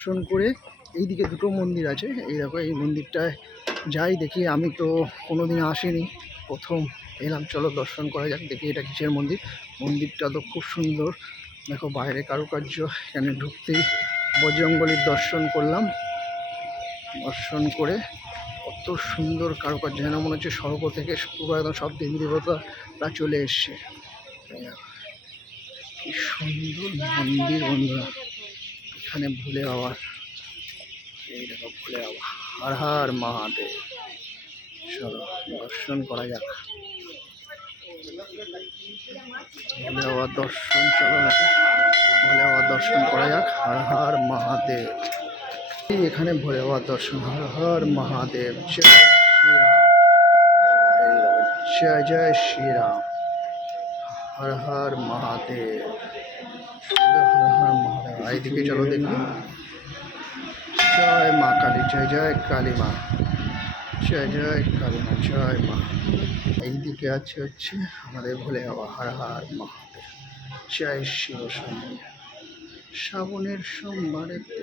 দর্শন করে এইদিকে দুটো মন্দির আছে, এই দেখো এই মন্দিরটায় যাই দেখি। আমি তো কোনোদিন আসিনি, প্রথম এলাম। চলো দর্শন করা যাক, দেখি এটা কিসের মন্দির। মন্দিরটা তো খুব সুন্দর, দেখো বাইরে কারুকার্য। এখানে ঢুকতেই বজরংবলীর দর্শন করলাম। দর্শন করে কত সুন্দর কারুকার্য, যেন মনে হচ্ছে স্বর্গ থেকে পুরো একদম সব দেবী দেবতারা চলে এসছে। কি সুন্দর মন্দির বন্ধুরা। এখানে ভোলে বাবা, এই দেখো ভোলে বাবা, হর হর মহাদেব। চলো দর্শন করা যাক ভোলে বাবার দর্শন। চলো ভোলে বাবার দর্শন করা যাক। হর হর মহাদেব। এখানে ভোলে বাবার দর্শন। হর হর মহাদেব। জয় শ্রীরাম। জয় জয় শ্রীরাম। হর হর মহাদেব। হর হর মহাদেব। এইদিকে চলো দেখি। জয় মা কালী, জয় জয় কালী মা, জয় জয় কালী মা, জয় মা। এইদিকে আছে হচ্ছে আমাদের ভোলে বাবা। হর হর মহাদেব। জয় শিব শম্ভু। শ্রাবণের সোমবারেতে